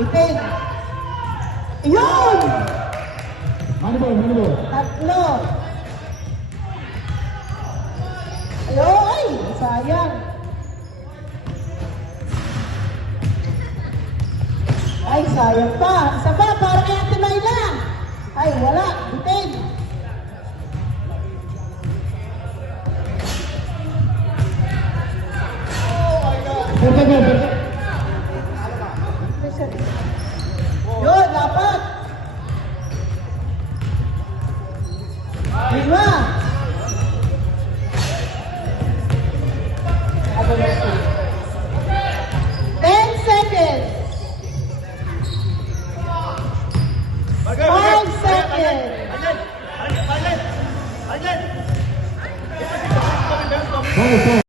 bitin. Yun! Manibol. Tatlo. Ay, sayang. Ay, sayang pa. Isa pa, para kay Ate Mayla. Ay, wala. Bitin. Perfect. Yun, dapat. 5. Ako na ito. 10 seconds. 5 seconds. Go.